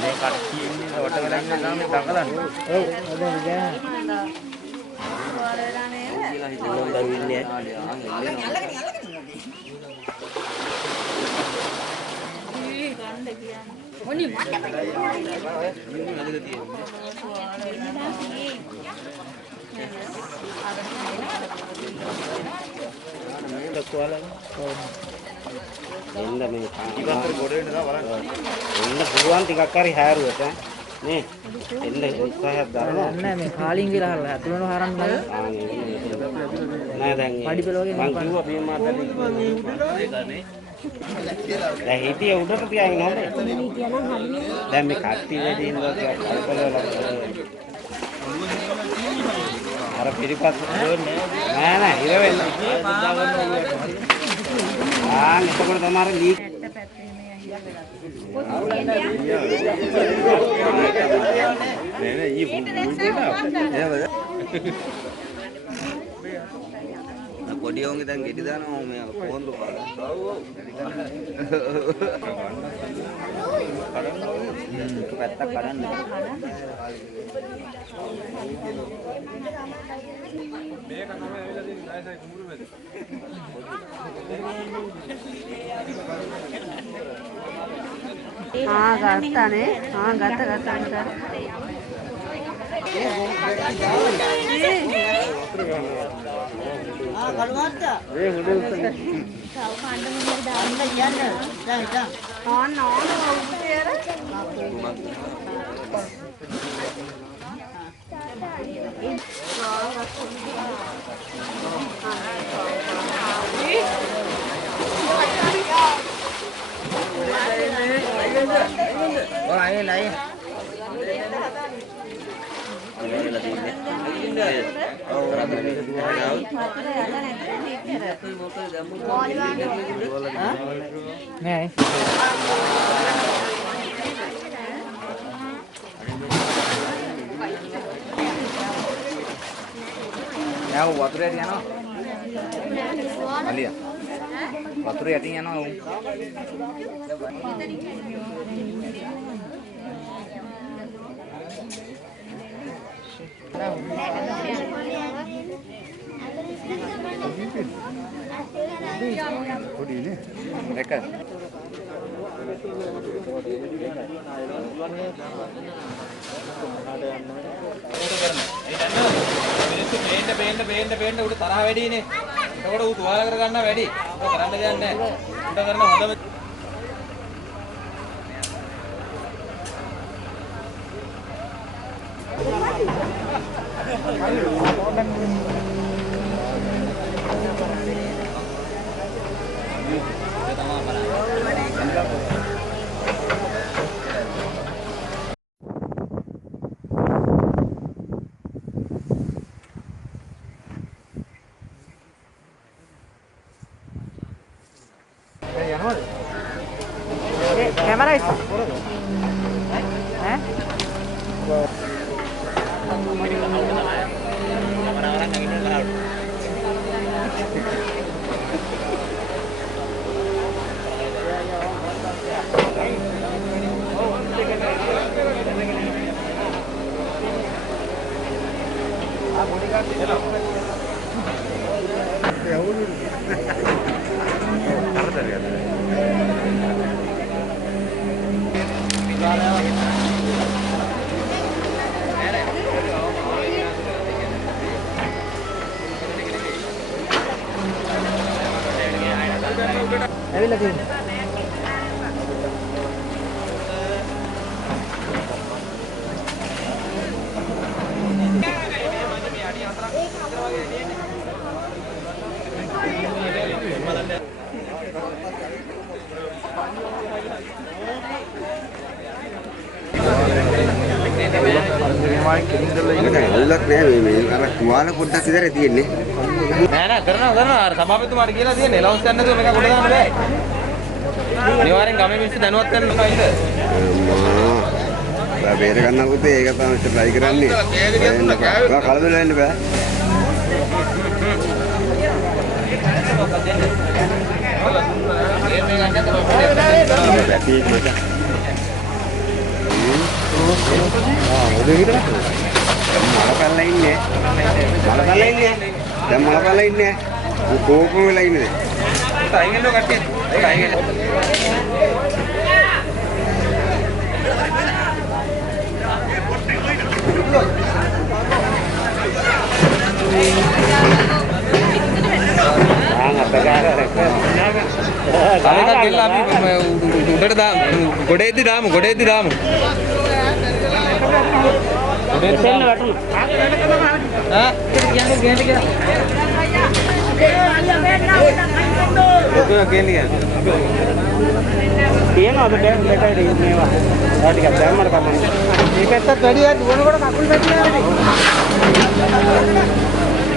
මේ කට්ටිය ඉන්නේ වට වෙලා ඉන්න ගානේ දඟලන්නේ. ඔව් අද ගියා. එන්න මේ ඉවතර ගොඩ වෙන්න දා බලන්න. එන්න පුළුවන් ටිකක් හරි හැරුවට නේ. එන්න උත්සාහයක් දරනවා. නෑ මේ කාලින් කියලා හරලා අතුලන හරන්න නෑ. නෑ දැන් පඩිපෙළ වගේ මං කිව්වා මේ මාතලි දැන් හිටියේ උඩට තියාගෙන හොඳයි. දැන් මේ කට්ටි වැඩි ඉන්නවා කියලා කල්පලවල අර පිරිපත් නෑ නෑ ඉර වෙන්න. එතකොට තමයි ලීක් නෑ ඊ කොඩි වුන්ගේ දැන් ගෙඩි දානවා මේ පොන්දු පාන. පැත්තක් කඩන්න. මේක තමයි ඇවිල්ලා තියෙන ඩයසයි කුඹුරු මැද. ගත්තානේ. ගත්ත. කළුවාට. ඒ හොඩ උස්සන. තව කණ්ඩ මුලියට දාන්න යන්න. දැන්. ඕන උඹේර. නෑ යාව වතුර යට යනවා. අලියා. වතුර යටින් යනවා උන්. පොඩිනේ. එක. බේන්න උඩ තරහ වැඩිනේ. එතකොට ඌ තුවාල කර ගන්නවා වැඩි. ඒක කරන්න දෙයක් නැහැ. උඩ කරන හොඳම कैमरा इसका हैं ඇවිල්ලා තියෙනවා අල්ලක් නෑ මේ අර තුවාල පොඩ්ඩක් ඉදරේ තියෙන්නේ. නෑ කරනවා අර සභාපතිතුමාට කියලා තියෙන්නේ ලවුන්ස් ගන්න නැතුව මේක ගොඩ දාන්න බෑ. අනිවාර්යෙන් ගමේ මිනිස්සු දැනුවත් කරන්න ඕනයිද? බෑ බේර ගන්න පුතේ ඒක තමයි try කරන්නේ. බෑ කලබල වෙන්න බෑ. ඒක ඔය විතරක්. මල පැල්ලා ඉන්නේ. මල පැල්ලා ඉන්නේ. දැන් මල පැල්ලා ඉන්නේ. කෝපම වෙලා ඉන්නේ. අයින් වෙන්න කට්ටිය. ඒක අයින් වෙන්න. සාරිකා කියලා අපි උඩට දාමු. ගොඩේද්දි දාමු. ගොඩේද්දි දාමු. ගොඩේද්දි දාන්න වටුන. ඈ කියන්නේ ගේන්න කියලා. ඒක කියන්නේ. තියනවාද බෑග් දෙකයි මේවා. ඒ ටිකක් දැම්මම කමන්නේ. මේ පැත්තත් වැඩි යා දුවනකොට කකුල් වැටෙනවා.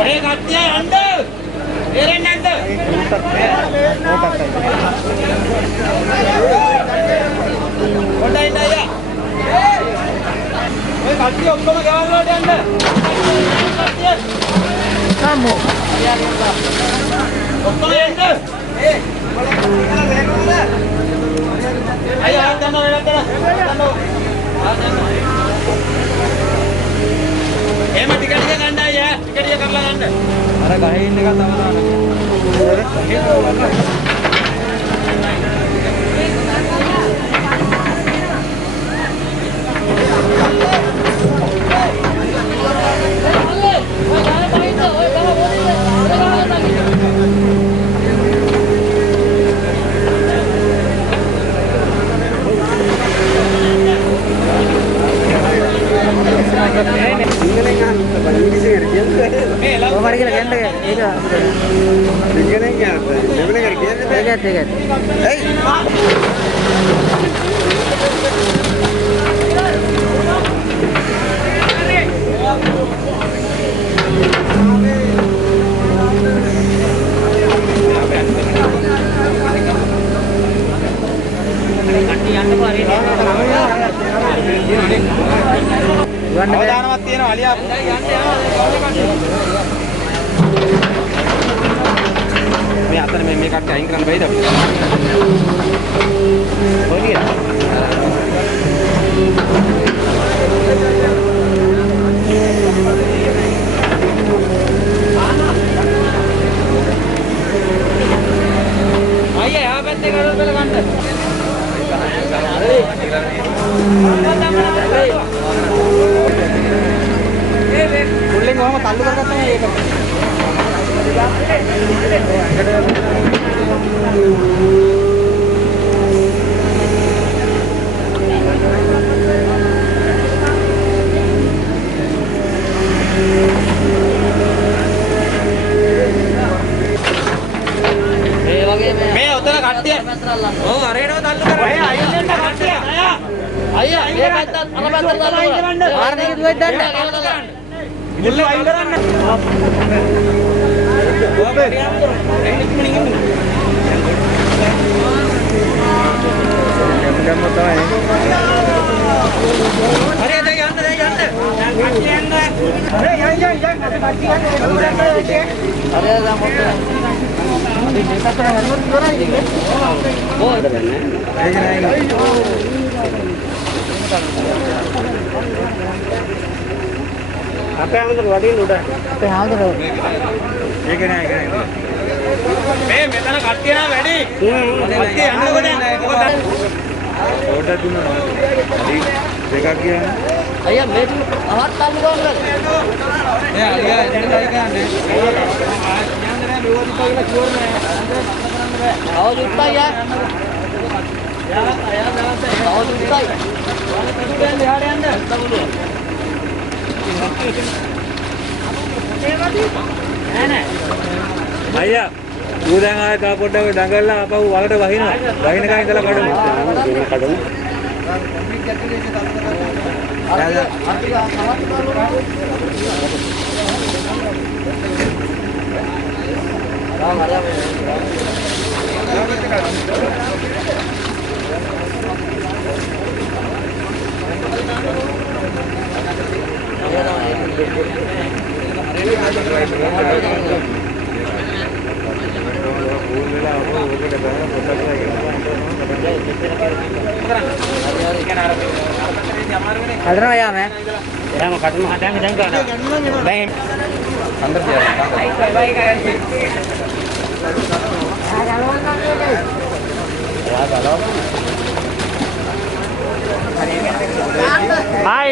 ඔහේ කට්ටිය යන්න. එරෙන්නේ නැද්ද? හොඳයි නෑ. ඔය කට්ටිය ඔක්කොම ගෙවල් වලට යන්න. කට්ටිය. සම්මෝ. ඔක්කොම යන්න. අයියා ආතන වෙනද? එහෙම ටික ටික ගන්න අයියා. ටික ටික කරලා ගන්න. අර ගහේ ඉන්න එක තමයි කොහමද කියලා කියන්න ඒක ඉංග්‍රීසියෙන් කියන්නේ. දෙවෙනි එක කියන්නේ. ඒකත් එයි. අවදානමක් තියෙනවා අලියා. මේ අතන මේ කට්ටිය අයින් කරන්න බැයිද අපිට? හොලිය. අයියා යා පැත්තේ කරලා බල ගන්න. මුල්ලෙන් කොහම තල්ලු කරගත්තම ඒක. මේ ඔතන කට්ටිය. ඔව් අරේනව තල්ලු කරා. ඔය අයින් වෙන්න කට්ටිය. අයියා මේ පැත්තත් අර පැත්තත් තල්ලු කරා. ආරණේක දුවෙක් දාන්න. මුල්ල අයින් කරන්න. හරි දැන් යන්න. අපේ හැමදේම වඩින්න උඩ. අපේ හාමුදුරුවෝ ඒක නෑ. මේ මෙතන කට්ටිය නම් වැඩි. කට්ටිය යන්නකො දැන්. ඕඩර් දුන්නා. හරි දෙකක් කියන්නේ. අයියා මේක අහත් තල්ලු කරන්න. ඒ අලියා එන්න try කරන්නේ. අවුරුද්දයි යා. අවුරුද්දයි. අයියා ඌ දැන් ආයෙ තා පොඩ්ඩක් දඟලලා අපව වලට වහිනවා. වහිනකන් ඉඳලා කඩමු. කඩමු. හදනවා යා මෑ. එහෙනම් කටුම දැන් ගන්න. දැන් අnder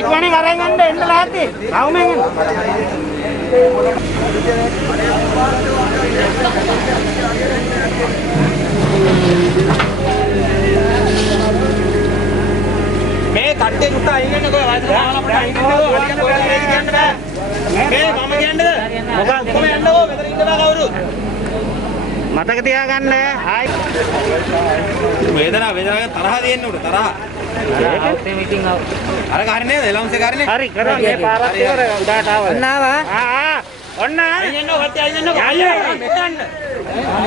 ඉක්මනින් අරන් යන්න එන්න ලෑස්ති. රවුමෙන් එන්න. මේ කට්ටේ උට අයින් වෙන්න කොයි වයසට අපිට අයින් වෙන්න කියන්න බෑ. මේ මම කියන්නද? මොකක්ද කොහොම යන්නකෝ මෙතන ඉන්න බෑ කවුරු. මතක තියාගන්න. හායි. වේදනාව තරහ දෙන්න උඩ තරහ. ආවුටේ මීටින් ආව. අර ගහන්නේ නේද? එලවන්ස් එක ගහන්නේ. හරි කරා මේ පාරක් ඉවර උඩට ආවා. ඔන්න ආවා. ඔන්න අයින් එන්නෝ කට්ටිය අයින් එන්නෝ. අයියෝ මෙතන.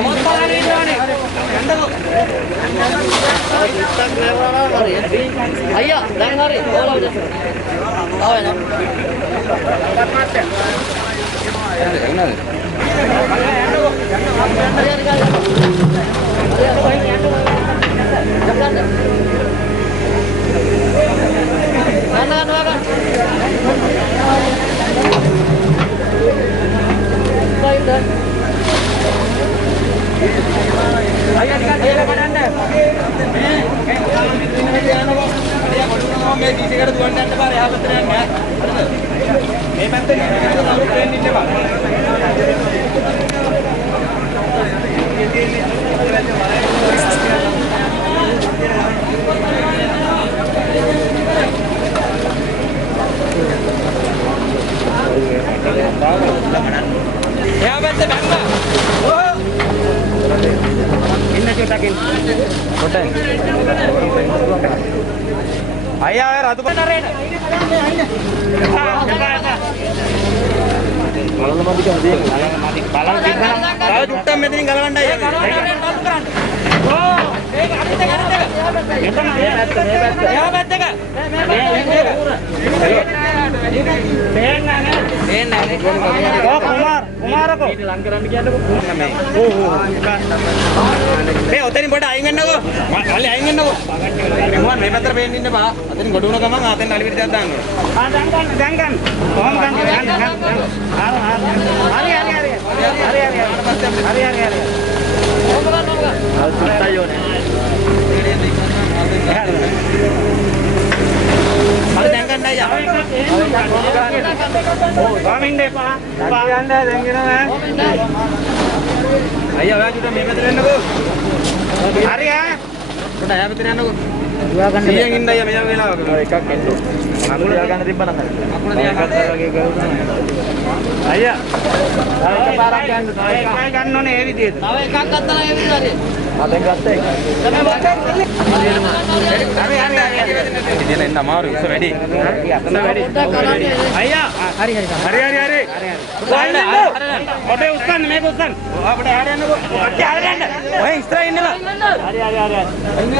මොකක්ද බලන්නේ ඉන්නවනේ. යන්නකෝ. අයියා දැන් හරි. ඕලවද? ආව එනවා. මේ සීසෙකට දුවන්න යන්න බෑ එහා පැත්තට යන්න ඈ. හරිද? මේ පැත්තේ කවුරුත් වෙන්න ඉන්න බෑ. එහා පැත්තේ බැංගා. ඉන්න චුට්ටකින්. කොටයි. අයියා ඔය රතු පෙන්න රේට. බලන්න මදි කියන්නේ. බලන්න තිබ්බනම් තව චුට්ටක් මෙතනින් ගලවන්න අයියා. ඕ ඒක අනිත් එක අනිත් එක. එතන මේ පැත්ත. එහා පැත්තක. කුමාරකෝ ලං කරන්න කියන්නකෝ මේ මේ ඔතනින් පොඩ අයින් වෙන්නකෝ අලි අයින් වෙන්නකෝ මොකක්ද මේ පැත්තට පේන්න ඉන්න බා අතනින් ගොඩ වුණ ගමන් ආතෙන් අලි පිටියක් දාන්න ඕන දැන් ගන්න කොහොම ගන්න හරි කොහොම ගන්න අල් සුත්තයෝනේ අර දැන් ගන්න අයියා ගාමින් දෙපා ගන්න දැන් ගෙනවා අයියා ඔයා චුට්ට මේ පැත්තට එන්නකෝ හරි ඈ චුට්ට එයා පැත්තට යන්නකෝ දුවා ගන්න සියෙන් ඉන්න අයියා මෙයා වෙලාවක එකක් එන්න අකුණ තියා ගන්න තිබ්බනම් හරි අකුණ තියා ගන්න වගේ ගහුවා අයියා තව එක පාරක් ගන්න තව එකයි ගන්න ඕනේ ඒ විදිහට තව එකක් ගත්තා නම් ඒ විදිහට අදෙන් ගත්තා එක තමයි ඉතින් එන්න අමාරු ඉස්ස වැඩි අතන වැඩි අයියා හරි ඔබේ උස්සන්න මේක උස්සන්න අපිට ආර යන්නකෝ ඔච්චර ආර යන්න ඔය ඉස්සරහ ඉන්නවා හරි ඉන්න